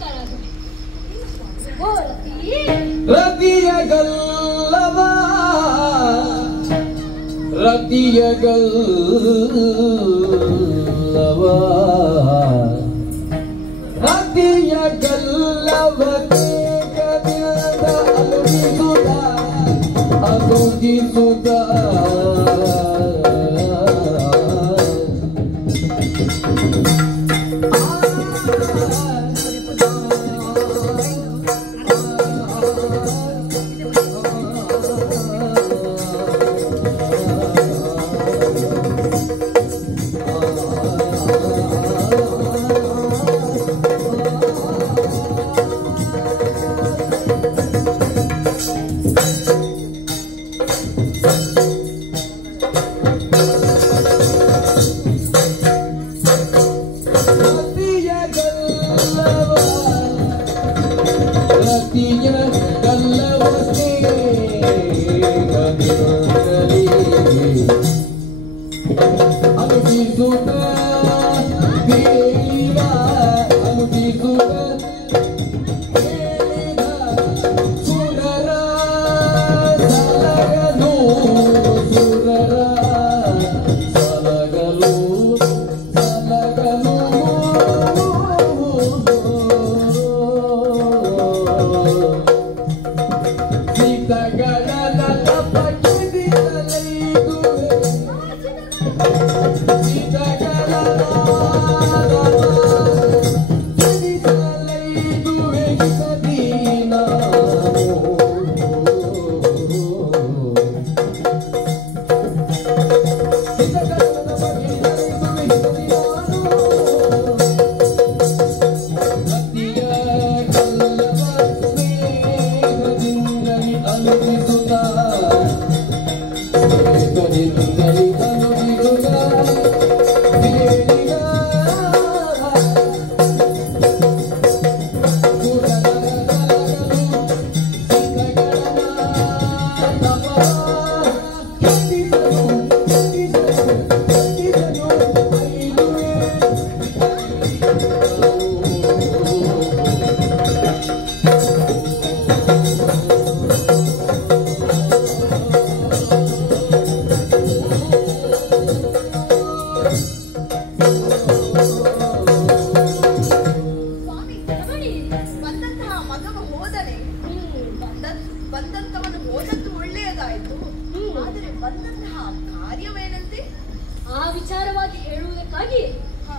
ನಮಸ್ಕಾರ ಓ ರತಿಯ ಗಲ್ಲವ ರತಿಯ ಗಲ್ಲವ ರತಿಯ ಗಲ್ಲವ ತೇಗದಿಂದ ಅಲುಗಿಸುತ್ತ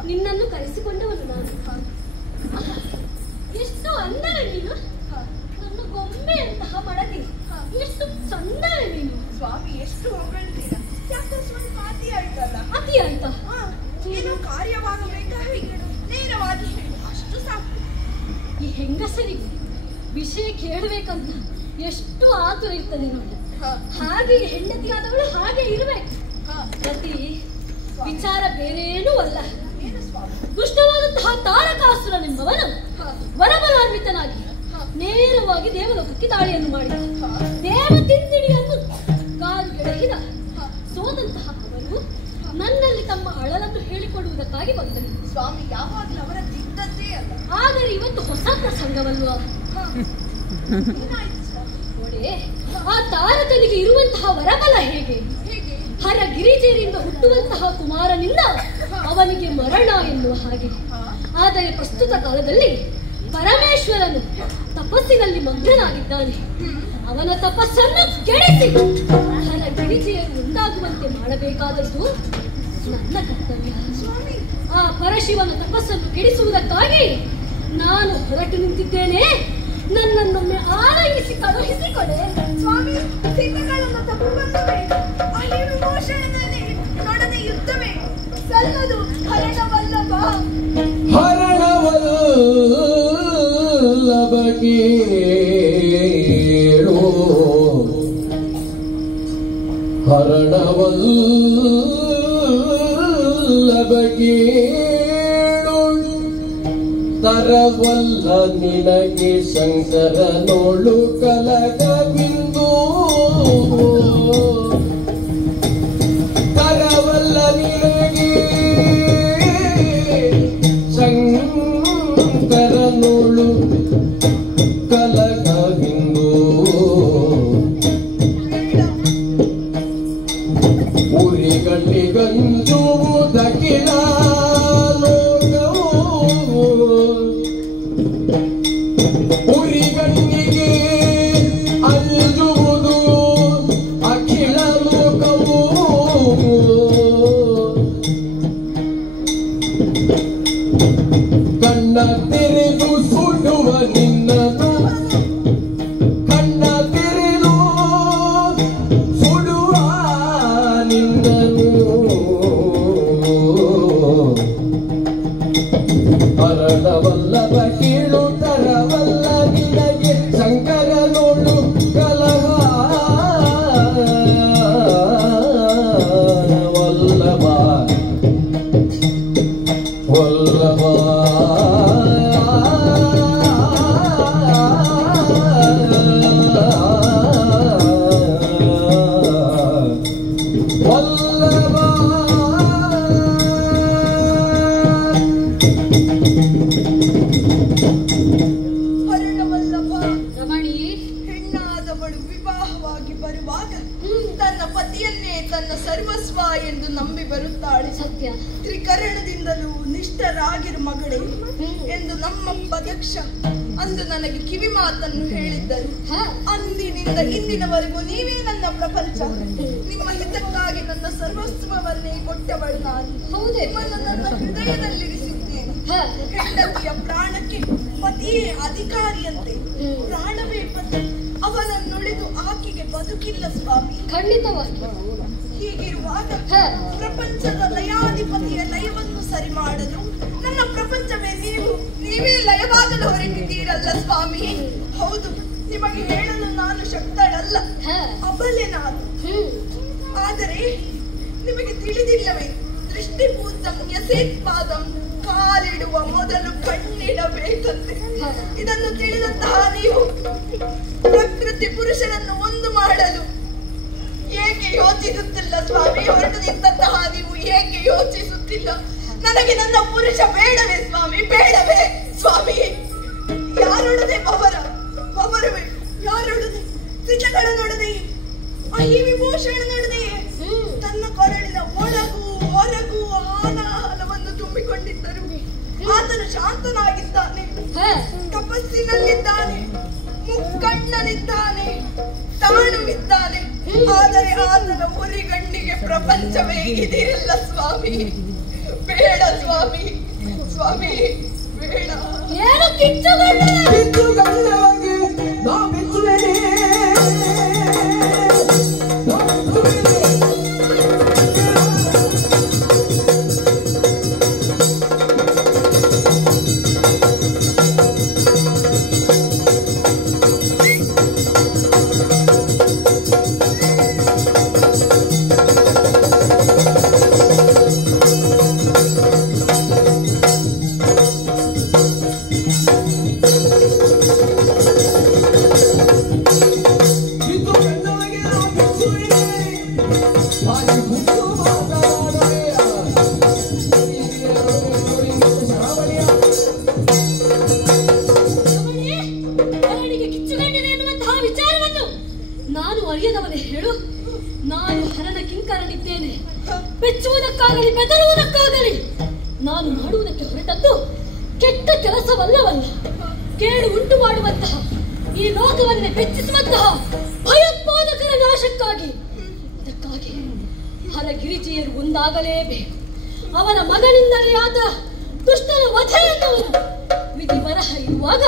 ನಿನ್ನನ್ನು ಕರೆಸಿಕೊಂಡವನು ನಾನು. ಎಷ್ಟು ಅಂದರೆ ನೀನು ನನ್ನ ಗೊಂಬೆಯಂತಹ ಮಡದಿ, ಎಷ್ಟು ಚಂದರೆ ನೀನು. ಸ್ವಾಮಿ ಎಷ್ಟು ಹೊಗಳ್ತೀರ, ಯಾಕೆ ಸ್ವಲ್ಪ ಅತಿ ಆಯ್ತಲ್ಲ? ಅತಿ ಆಯ್ತಾ? ಏನು ಕಾರ್ಯವಾಗಬೇಕಾದ್ರೆ ನೇರವಾಗಿ ಹೇಳು, ಅಷ್ಟು ಸಾಕು. ಈ ಹೆಂಗಸರಿಗೆ ವಿಷಯ ಕೇಳಬೇಕಂತ ಎಷ್ಟು ಆತುರ ಇರ್ತದೆ ನೋಡಿ. ಹಾಗೆ ಹೆಂಡತಿಯಾದವಳು ಹಾಗೆ ಇರಬೇಕು. ಪ್ರತಿ ವಿಚಾರ ಬೇರೇನೂ ಅಲ್ಲ. ದುಷ್ಟವಾದಂತಹ ತಾರಕಾಸುರನೆಂಬವನು ವರಬಲಾನ್ವಿತನಾಗಿ ನೇರವಾಗಿ ದೇವಲೋಕಕ್ಕೆ ದಾಳಿಯನ್ನು ಮಾಡಿದ. ದೇವತಿಂದಿಣಿಯನ್ನು ಕಾಲುಗೆಡಹಿದ ಸೋದಂತಹ ಅವನು ನನ್ನಲ್ಲಿ ತಮ್ಮ ಅಳಲನ್ನು ಹೇಳಿಕೊಡುವುದಕ್ಕಾಗಿ ಬಂದನು. ಸ್ವಾಮಿ ಯಾವಾಗಲೂ ಅವರ ದಿದ್ದದ್ದೇ ಅಲ್ಲ. ಆದರೆ ಇವತ್ತು ಹೊಸ ಪ್ರಸಂಗವಲ್ವಾ? ನೋಡೆ, ಆ ತಾರಕನಿಗೆ ಇರುವಂತಹ ವರಬಲ ಹೇಗೆ? ಹರ ಗಿರಿಜೇರಿಯಿಂದ ಹುಟ್ಟುವಂತಹ ಕುಮಾರನಿಂದ ಅವನಿಗೆ ಮರಣ ಎನ್ನುವ ಹಾಗೆ. ಆದರೆ ಪ್ರಸ್ತುತ ಕಾಲದಲ್ಲಿ ಪರಮೇಶ್ವರನು ತಪಸ್ಸಿನಲ್ಲಿ ಮಗ್ನನಾಗಿದ್ದಾನೆ. ಅವನ ತಪಸ್ಸನ್ನು ಕೆಡಿಸಿ ಹರ ಗಿರಿಜೆಯರು ಒಂದಾಗುವಂತೆ ಮಾಡಬೇಕಾದದ್ದು ನನ್ನ ಕರ್ತವ್ಯ. ಆ ಪರಶಿವನ ತಪಸ್ಸನ್ನು ಕೆಡಿಸುವುದಕ್ಕಾಗಿ ನಾನು ಹೊರಟು ನಿಂತಿದ್ದೇನೆ. ನನ್ನನ್ನೊಮ್ಮೆ ಆನಯಿಸಿ ಕಳುಹಿಸಿಕೊಡೆ. ಸ್ವಾಮಿ, ಸಿದ್ಧಗಳನ್ನು ತಪ್ಪು ಬಂದವೆ. ಅಹಿರು ಮೋಷಣದಲ್ಲಿ ನೊಡನೆ ಯುದ್ಧವೇ ಸಲ್ಲದು. ಹರಣವಲ್ಲಭ ಹರಣವಲ್ಲಭಗೇಳು ಹರಣವಲ್ಲಭಗೇಳು ತರವಲ್ಲ ನಿನಗೆ ಶಂಕರನೋಳು ಕಲಗವಿಂದು. ತರವಲ್ಲ ನಿನಗೆ ಶಂಕರನೋಳು ಶರಣವಲ್ಲಭ ಕೀಳುತ್ತರವಲ್ಲ ನಿನಗೆ ಶಂಕರನೋಳು ಕಲಹ ವಲ್ಲಭ ವಲ್ಲಭ ಸರ್ವಸ್ವ ಎಂದು ನಂಬಿ ಬರುತ್ತಾಳೆ. ಸತ್ಯ. ತ್ರಿಕರಣದಿಂದಲೂ ನಿಷ್ಠರಾಗಿರು ಮಗಳೇ ಎಂದು ನಮ್ಮಪ್ಪ ದಕ್ಷ ಅಂದು ನನಗೆ ಕಿವಿ ಮಾತನ್ನು ಹೇಳಿದ್ದರು. ಅಂದಿನಿಂದ ಇಂದಿನವರೆಗೂ ನೀವೇ ನನ್ನ ಪ್ರಪಂಚ. ನಿಮ್ಮ ಹಿತಕ್ಕಾಗಿ ನನ್ನ ಸರ್ವಸ್ವವನ್ನೇ ಕೊಟ್ಟವಳು ನಾನು. ನಿಮ್ಮನ್ನು ನನ್ನ ಹೃದಯದಲ್ಲಿರಿಸಿದ್ದೇನೆ. ಹೆಂಡತಿಯ ಪ್ರಾಣಕ್ಕೆ ಪತಿಯೇ ಅಧಿಕಾರಿಯಂತೆ, ಪ್ರಾಣವೇ ಪತಿ. ಅವನನ್ನುಳಿದು ಆಕೆಗೆ ಬದುಕಿಲ್ಲ ಸ್ವಾಮಿ. ಖಂಡಿತವಾಗಿ. ಹೀಗಿರುವಾಗ ಪ್ರಪಂಚದ ಲಯಾಧಿಪತಿಯ ಲಯವನ್ನು ಸರಿ ಮಾಡಲು ನನ್ನ ಪ್ರಪಂಚವೇ ನೀವೇ ಲಯವಾಗಲು ಹೊರಟಿದ್ದೀರಲ್ಲ ಸ್ವಾಮಿ. ಹೌದು, ನಿಮಗೆ ಹೇಳಲು ನಾನು ಶಕ್ತಳಲ್ಲ, ಅಬಲೆ ನಾನು. ಆದರೆ ನಿಮಗೆ ತಿಳಿದಿಲ್ಲವೇ, ದೃಷ್ಟಿಪೂತಂ ಯಸೇತ್ಪಾದಂ, ಕಾಲಿಡುವ ಮೊದಲು ಕಣ್ಣಿಡಬೇಕಂತೆ. ಇದನ್ನು ತಿಳಿದಂತಹ ನೀವು ಪ್ರಕೃತಿ ಪುರುಷರನ್ನು ಒಂದು ಮಾಡಲು ಏಕೆ ಯೋಚಿಸುತ್ತಿಲ್ಲ ಸ್ವಾಮಿ? ಹೊರಟು ನಿಂತಹ ನೀವು ಏಕೆ ಯೋಚಿಸುತ್ತಿಲ್ಲ? ನನಗೆ ನನ್ನ ಪುರುಷ ಬೇಡವೇ ಸ್ವಾಮಿ, ಬೇಡವೇ ಸ್ವಾಮಿ? ಯಾರೊಡನೆ ಬವರವೇ? ಯಾರೊಡನೆ? ತ್ರಿಜಗಳನ್ನೊಡನೆಯೇ? ಈ ವಿಭೂಷಣನೊಡನೆಯೇ? ತನ್ನ ಕೊರಳಿನ ಒಳಗೂ ಹೊರಗೂ ಆನಾಹನವನ್ನು ತುಂಬಿಕೊಂಡಿದ್ದರು. ಆತನು ಶಾಂತನಾಗಿದ್ದಾನೆ, ತಪಸ್ಸಿನಲ್ಲಿದ್ದಾನೆ, ಮುಕ್ಕಣ್ಣನಿದ್ದಾನೆ, ತಾಣುವಿದ್ದಾನೆ. ಆದರೆ ಆತನ ಉರಿಗಣ್ಣಿಗೆ ಪ್ರಪಂಚವೇ ಇದೆಯಲ್ಲ ಸ್ವಾಮಿ. ಬೇಡ ಸ್ವಾಮಿ, ಸ್ವಾಮಿ ಬೇಡ. ಏನು ಕಿಚ್ಚುಗಣ್ಣವಾಗಿ ನಾ ಮೆಚ್ಚುವೆನೆ. ಬೆಚ್ಚುವುದಕ್ಕಾಗಲಿ ಬೆದರುವುದಕ್ಕಾಗಲಿ ನಾನು ಮಾಡುವುದಕ್ಕೆ ಹೊರಟದ್ದು ಕೆಟ್ಟ ಕೆಲಸವಲ್ಲವಲ್ಲ. ಕೇಡು ಉಂಟು ಮಾಡುವಂತಹ, ಈ ಲೋಕವನ್ನೇ ಬೆಚ್ಚಿಸುವಂತಹ ಭಯೋತ್ಪಾದಕರ ನಾಶಕ್ಕಾಗಿ. ಇದಕ್ಕಾಗಿ ಹರಗಿರಿಜಿಯರು ಒಂದಾಗಲೇಬೇಕು. ಅವನ ಮಗನಿಂದಲೇ ಆದ ದುಷ್ಟನ ವಧೆ ಎನ್ನುವುದು ವಿಧಿ ಬರಹ ಇರುವಾಗ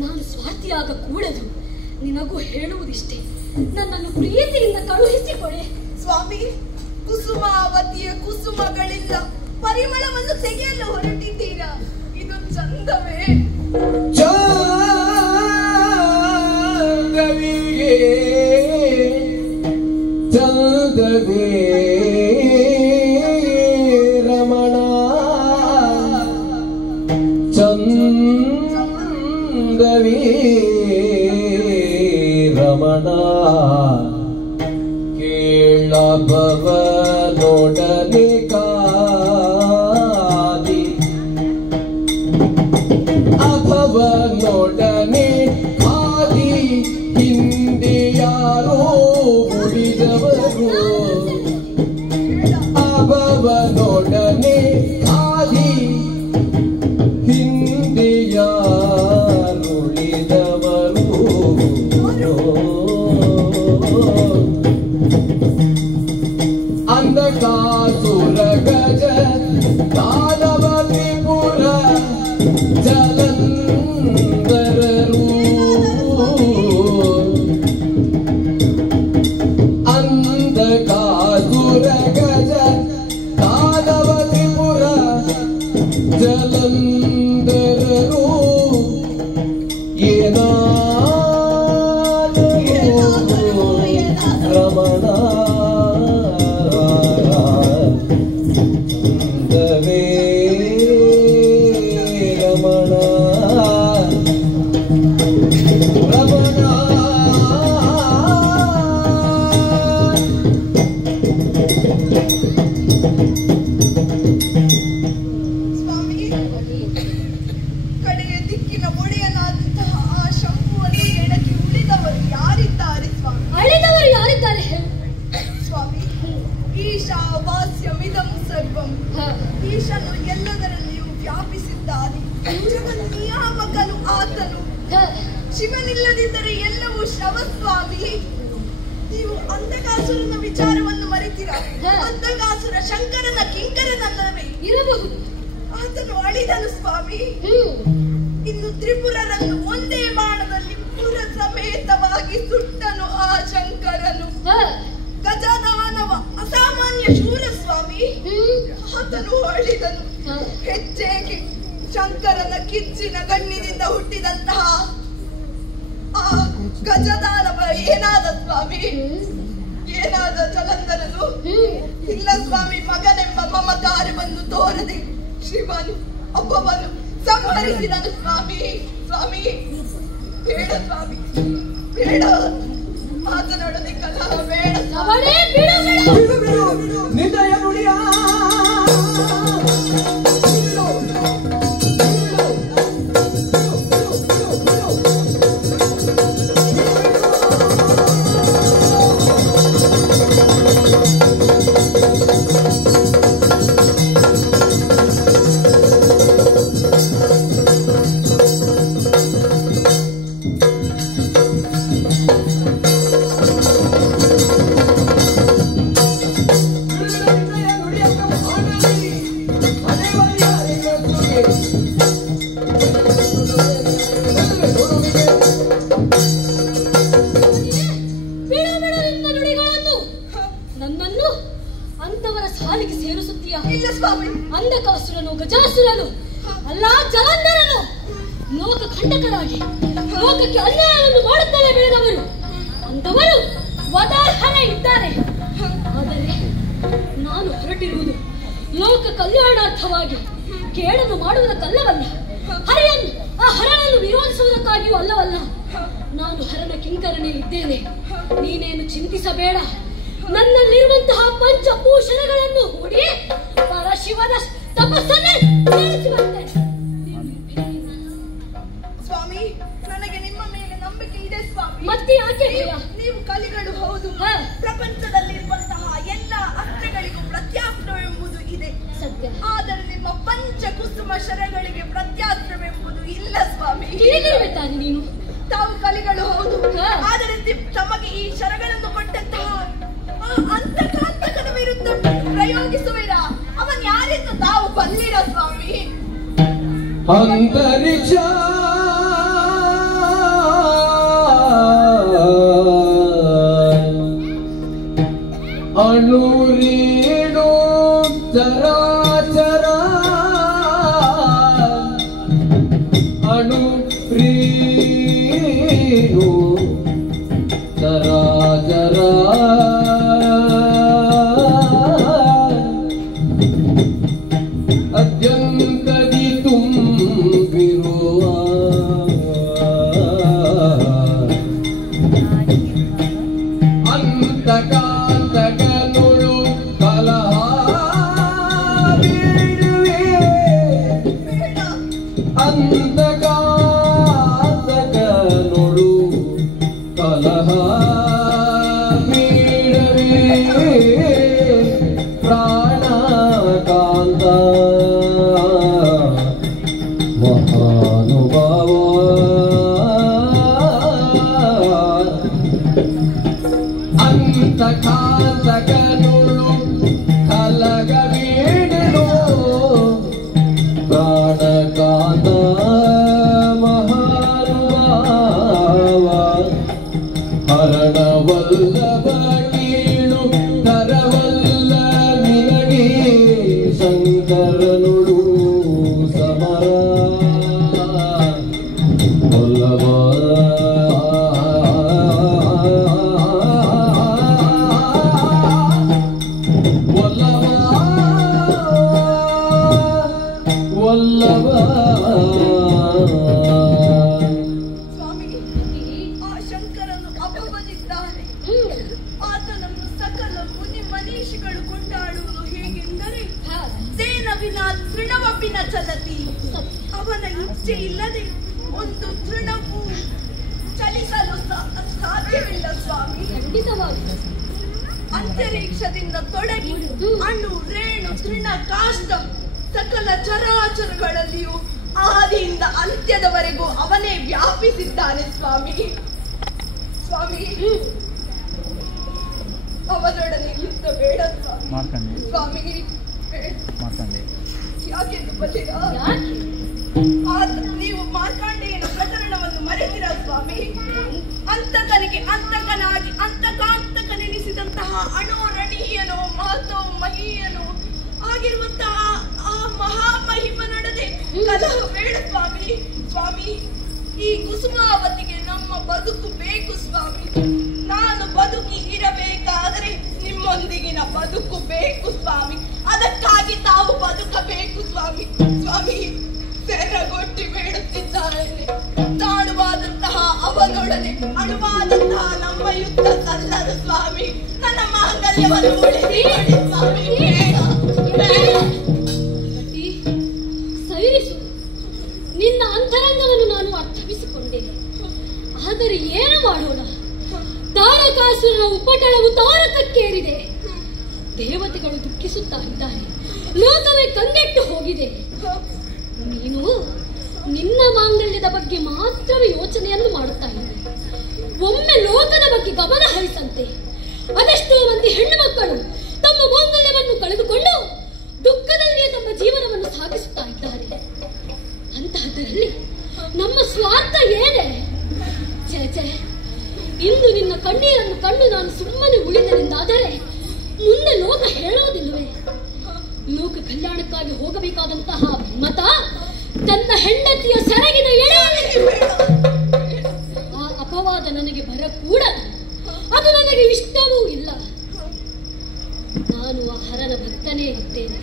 ನಾನು ಸ್ವಾರ್ಥಿಯಾಗ ಕೂಡದು. ನಿನಗೂ ಹೇಳುವುದಿಷ್ಟೇ, ನನ್ನನ್ನು ಪ್ರೀತಿಯಿಂದ ಕಳುಹಿಸಿಕೊಡೆ ಸ್ವಾಮಿ. ಕುಸುಮಾವತಿಯ ಕುಸುಮಗಳಿಂದ ಪರಿಮಳವನ್ನು ತೆಗೆಯಲು ಹೊರಟಿದ್ದೀರಾ? ಇದು ಚಂದವೇ? ಚಂದವೇ ರಮಣ, ಚಂದವೇ ರಮಣ. ಕೇಳಬವನೊಡನೆ ಕಾದಿ, ಅಭವನೊಡನೆ ಕಾದಿ, ಹಿಂದೆ ಯಾರೋ ಉಳಿದವರು. ಅಭವನೊಡನೆ ಕಾದಿ, ಹಿಂದೆ ಯಾರುಳಿದವರು. ಈಶನು ಎಲ್ಲದರಲ್ಲಿಯೂ ವ್ಯಾಪಿಸಿದ್ದಾನೆ. ಜಗನ್ ನಿಯಾಮಕನು ಆತನು. ಶಿವನಿಲ್ಲದಿದ್ದರೆ ಎಲ್ಲವೂ ಶ್ರವಸ್ವಾಮಿ. ನೀವು ಅಂಧಕಾಸುರನ ವಿಚಾರವನ್ನು ಮರೆತಿರ. ಅಂಧಕಾಸುರ ಶಂಕರನ ಕಿಂಕರನಲ್ಲವೇ ಇರಬಹುದು. ಆತನು ಅಳಿದನು ಸ್ವಾಮಿ. ಇನ್ನು ತ್ರಿಪುರರನ್ನು ಒಂದೇ ಬಾಣದಲ್ಲಿ ಪುರ ಸಮೇತವಾಗಿ ಸುಟ್ಟನು ಆ ಶಂಕರನು. ಗಜದಾನವ ಅಸಾಮಾನ್ಯ ಶೂರ ಸ್ವಾಮಿ. ಆತನು ಅಳಿದನು. ಹೆಚ್ಚೇಗೆ ಶಂಕರನ ಕಿಚ್ಚಿನ ಗಣ್ಣಿನಿಂದ ಹುಟ್ಟಿದಂತಹ ಆ ಗಜದಾನವ ಏನಾದ ಸ್ವಾಮಿ? ಏನಾದ ಜಲಂಧರನು? ಇಲ್ಲ ಸ್ವಾಮಿ, ಮಗನೆಂಬ ಮಮಕಾರ ಬಂದು ತೋರದೆ ಶಿವನು ಒಬ್ಬವನು ಸಂಹರಿಸಿದನು ಸ್ವಾಮಿ. ಸ್ವಾಮಿ ಬೇಡ ಸ್ವಾಮಿ, ಬೇಡ. ಆತನೊಡನೆ ಕಲಹ ಬೇಡ. ನಿಜಯ ನುಡಿಯ ನನ್ನನ್ನು ಅಂತವರ ಸಾಲಿಗೆ ಸೇರಿಸುತ್ತೀಯ? ಇಲ್ಲ ಸ್ವಾಮಿ. ಅಂಧಕಾಸುರನು, ಗಜಾಸುರನು, ಅಲ್ಲ ಜಲಂಧರನು ಲೋಕ ಕಂಟಕರಾಗಿ ಲೋಕಕ್ಕೆ ಅನ್ಯಾಯವನ್ನು ಮಾಡುತ್ತಲೇ ಬೆಳೆದವರು. ಅಂತವರು ವದಾರ್ಹರೇ ಇದ್ದಾರೆ. ಆದರೆ ನಾನು ಹೊರಟಿರುವುದು ಲೋಕ ಕಲ್ಯಾಣಾರ್ಥವಾಗಿ, ಕೇಡನ್ನು ಮಾಡುವುದಕ್ಕಲ್ಲವಲ್ಲ. ಹರಿಯನ್ನು, ಆ ಹರನನ್ನು ವಿರೋಧಿಸುವುದಕ್ಕಾಗಿಯೂ ಅಲ್ಲವಲ್ಲ. ನಾನು ಹರನ ಕಿಂಕರನೇ ಇದ್ದೇನೆ. ನೀನೇನು ಚಿಂತಿಸಬೇಡ. ನನ್ನಲ್ಲಿರುವಂತಹ ಪಂಚಭೂಷಣಗಳನ್ನು ಹೂಡಿ ಪರಶಿವನ ತಪಸ್ಸನ್ನೇ ನಡೆಸುವಂತೆ. ಸ್ವಾಮಿ, ನನಗೆ ನಿಮ್ಮ ಮೇಲೆ ನಂಬಿಕೆ ಇದೆ ಸ್ವಾಮಿ. ಮತ್ತೆ ಯಾಕೆ ಭಯ? ನೀವು ಕಲಿಗಳು ಹೌದು. ಪ್ರಪಂಚದಲ್ಲಿರುವಂತಹ ಎಲ್ಲ ಅಸ್ತ್ರಗಳಿಗೂ ಪ್ರತ್ಯಾಸ್ತ್ರವೆಂಬುದು ಇದೆ. ಸತ್ಯ. ಆದರೆ ನಿಮ್ಮ ಪಂಚಕುಸುಮ ಶರಗಳಿಗೆ ಪ್ರತ್ಯಾಸ್ತ್ರವೆಂಬುದು ಇಲ್ಲ ಸ್ವಾಮಿ. ತಿಳಿದಿರುತ್ತಾನೆ ನೀನು. ತಾವು ಕಲಿಗಳು ಹೌದು. ಆದರೆ ತಮಗೆ ಈ ಶರಗಳನ್ನು ಕೊಟ್ಟಂತಹ ಅಂತಕಾಂತಕನ ವಿರುದ್ಧ ಪ್ರಯೋಗಿಸುವಿರ. ಅವನ್ ಯಾರೆಂದು ತಾವು ಬಲ್ಲಿರ ಸ್ವಾಮಿ. ಅಂತರಿಕ್ಷ ಅಣುರೀಡು ಚರಾಚರ ಅಣುರೀಡು ಚರಾಚರ ಅತ್ಯಂತದಿ ತುಂಬಿರುವ ಅಂತಕಾಂತಕನುಳು ಕಲಹ ಬೀಳುವೆ. ಅಂತಕಾಂತಕನುಳು ಕಲಹ ಬೀಳುವೆ. ಪ್ರಾಣಕಾಂತ ಮಹಾನುಭಾವ ಅಂತಕಾಂತಕನುಳು ಕಲಗ ಬೀಳಲು. ಪ್ರಾಣಕಾಂತ ಮಹಾನುಭಾವ ಹರಣವಲ್ಲಭ ಕೀಳು ತರವಲ್ಲ ನಿನಗೆ ಶಂಕರನುಳು ಸಮರ ವಲ್ಲಭ ವಲ್ಲಭ ವಲ್ಲಭ. ಸ್ವಾಮಿ, ಆ ಶಂಕರನು ಅಭವನಿದ್ದಾನೆ. ಆತನನ್ನು ಸಕಲ ಮುನಿ ಮನೀಷಿಗಳು ಕೊಂಡಾಡುವುದು ಹೇಗೆಂದರೆ ತೇನವಿನ ತೃಣವಪಿನ ಚಲತಿ. ಅವನ ಇಚ್ಛೆ ಇಲ್ಲದೆ ಒಂದು ತೃಣವು ಚಲಿಸಲು ಸಾಧ್ಯವಿಲ್ಲ ಸ್ವಾಮಿ. ಖಂಡಿತವಾಗಿ. ಅಂತರಿಕ್ಷದಿಂದ ತೊಡಗಿ ಅಣು ರೇಣು ತೃಣ ಕಾಷ್ಟ ಸಕಲ ಚರಾಚರಗಳಲ್ಲಿಯೂ ಆದಿಯಿಂದ ಅಂತ್ಯದವರೆಗೂ ಅವನೇ ವ್ಯಾಪಿಸಿದ್ದಾನೆ ಸ್ವಾಮಿ. ಸ್ವಾಮಿ, ಅವನೊಡನೆ ಯುದ್ಧ ಬೇಡ ಸ್ವಾಮಿ. ಸ್ವಾಮಿ ಯಾಕೆಂದು ಬಂದಿರಾ? ನೀವು ಮಾರ್ಕಾಂಡೇಯನ ಪ್ರಕರಣವನ್ನು ಮರೆತಿರ ಸ್ವಾಮಿ. ಅಂತಕನಿಗೆ ಅಂತಕನಾಗಿ ಅಂತಕಾಂತಕನೆನಿಸಿದಂತಹ ಅಣೋರಣೀಯನೋ ಮಾತೋ ಮಹೀಯನೋ ಆಗಿರುವಂತಹ ಆ ಮಹಾಮಹಿಮನೊಡನೆ ಕಲಹ ಬೇಡ ಸ್ವಾಮಿ. ಸ್ವಾಮಿ, ಈ ಕುಸುಮಾವತಿಗೆ ನಮ್ಮ ಬದುಕು ಬೇಕು ಸ್ವಾಮಿ. ನಾನು ಬದುಕಿ ಇರಬೇಕಾದರೆ ನಿಮ್ಮೊಂದಿಗಿನ ಬದುಕು ಬೇಕು ಸ್ವಾಮಿ. ಅದಕ್ಕಾಗಿ ತಾವು ಬದುಕಬೇಕು ಸ್ವಾಮಿ. ಸ್ವಾಮಿ, ಸೆರಗೊಟ್ಟಿ ಬೇಡುತ್ತಿದ್ದಾರೆ. ತಾಳುವಾದಂತಹ ಅವನೊಡನೆ ಅಣುವಾದಂತಹ ನಮ್ಮ ಯುದ್ಧ ಸಲ್ಲದು ಸ್ವಾಮಿ. ನನ್ನ ಮಾಂಗಲ್ಯವನ್ನು ಉಳಿಸಿ ಸ್ವಾಮಿ. ಸೈರಿಸು, ನಿನ್ನ ಅಂತರಂಗವನ್ನು ನಾನು ಅರ್ಥವಿಸಿಕೊಂಡೆ. ಆದರೆ ಏನು ಮಾಡೋಣ? ತಾರಕಾಸುರನ ಉಪಟಳವು ತಾರಕಕ್ಕೇರಿದೆ. ದೇವತೆಗಳು ದುಃಖಿಸುತ್ತಾ ಇದ್ದಾರೆ. ಲೋಕವೇ ಕಂಗೆಟ್ಟು ಹೋಗಿದೆ. ನೀನು ನಿನ್ನ ಮಾಂಗಲ್ಯದ ಬಗ್ಗೆ ಮಾತ್ರವೇ ಯೋಚನೆಯನ್ನು ಮಾಡುತ್ತಾ ಇದ್ದೆ. ಒಮ್ಮೆ ಲೋಕದ ಬಗ್ಗೆ ಗಮನ ಹರಿಸಂತೆ. ಅದೆಷ್ಟೋ ಮಂದಿ ಹೆಣ್ಣು ಮಕ್ಕಳು ತಮ್ಮ ಮಾಂಗಲ್ಯವನ್ನು ಕಳೆದುಕೊಂಡು ದುಃಖದಲ್ಲಿಯೇ ತಮ್ಮ ಜೀವನವನ್ನು ಸಾಗಿಸುತ್ತಾ ಇದ್ದಾರೆ. ಅಂತಹದರಲ್ಲಿ ನಮ್ಮ ಸ್ವಾರ್ಥ ಏನೇ? ಚೇಚೆ, ಇಂದು ನಿನ್ನ ಕಣ್ಣೀರನ್ನು ಕಂಡು ನಾನು ಸುಮ್ಮನೆ ಉಳಿದೆನೆಂದಾದರೆ ಮುಂದೆ ಲೋಕ ಹೇಳೋದಿಲ್ಲವೇ? ಲೋಕ ಕಲ್ಯಾಣಕ್ಕಾಗಿ ಹೋಗಬೇಕಾದಂತಹ ಮತ ತನ್ನ ಹೆಂಡತಿಯ ಸೆರಗಿನ ಎಳೆಯಲ್ಲಿ ಆ ಅಪವಾದ ನನಗೆ ಬರಕೂಡದು. ಅದು ನನಗೆ ಇಷ್ಟವೂ ಇಲ್ಲ. ನಾನು ಆ ಹರನ ಭಕ್ತನೇ ಇರುತ್ತೇನೆ.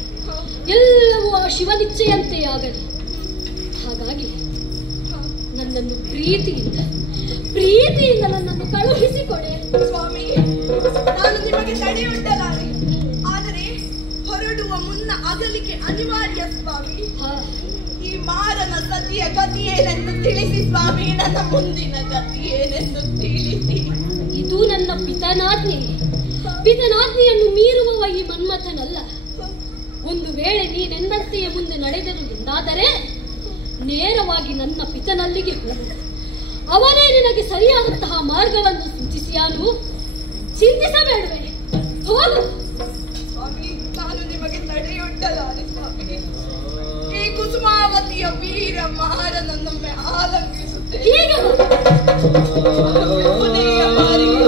ಎಲ್ಲವೂ ಆ ಶಿವನಿಚ್ಛೆಯಂತೆ ಆಗಲಿ. ಹಾಗಾಗಿ ನನ್ನನ್ನು ಪ್ರೀತಿಯಿಂದ ನನ್ನನ್ನು ಕಳುಹಿಸಿಕೊಡೆ ಸ್ವಾಮಿ. ನಾನು ನಿಮಗೆ ತಡೆಯೊಡ್ಡಲಾರೆ, ಆದರೆ ಹೊರಡುವ ಮುನ್ನ ಅಗಲಿಕೆ ಅನಿವಾರ್ಯ ಸ್ವಾಮಿ. ಈ ಮಾರನ ಸತಿಯ ಗತಿ ಏನೆಂದು ತಿಳಿಸಿ ಸ್ವಾಮಿ. ನನ್ನ ಮುಂದಿನ ಗತಿ ಏನೆಂದು ತಿಳಿಸಿ. ಇದು ನನ್ನ ಪಿತನಾಜ್ಞೆಯನ್ನು ಮೀರುವವ ಈ ಮನ್ಮಥನಲ್ಲ. ಒಂದು ವೇಳೆ ನೀನೆಂದರ್ತೆಯ ಮುಂದೆ ನಡೆದರು ಎಂದಾದರೆ ನೇರವಾಗಿ ನನ್ನ ಪಿತನಲ್ಲಿಗೆ ಹೋಗು. ಅವನೇ ನಿನಗೆ ಸರಿಯಾದಂತಹ ಮಾರ್ಗವನ್ನು ಸೂಚಿಸಿಯಾನು. ಚಿಂತಿಸಬೇಡವೆ, ಹೋಗು ಸ್ವಾಮಿ. ನಾನು ನಿಮಗೆ ತಡೆಯೊಡ್ಡಲಾರೆ ಸ್ವಾಮಿ. ಈ ಕುಸುಮಾವತಿಯ ವೀರ ಮಾರನನ್ನೊಮ್ಮೆ ಆಲಂಗಿಸುತ್ತೇನೆ. ಹೀಗೆ ಕೊನೆಯ ಬಾರಿಗೆ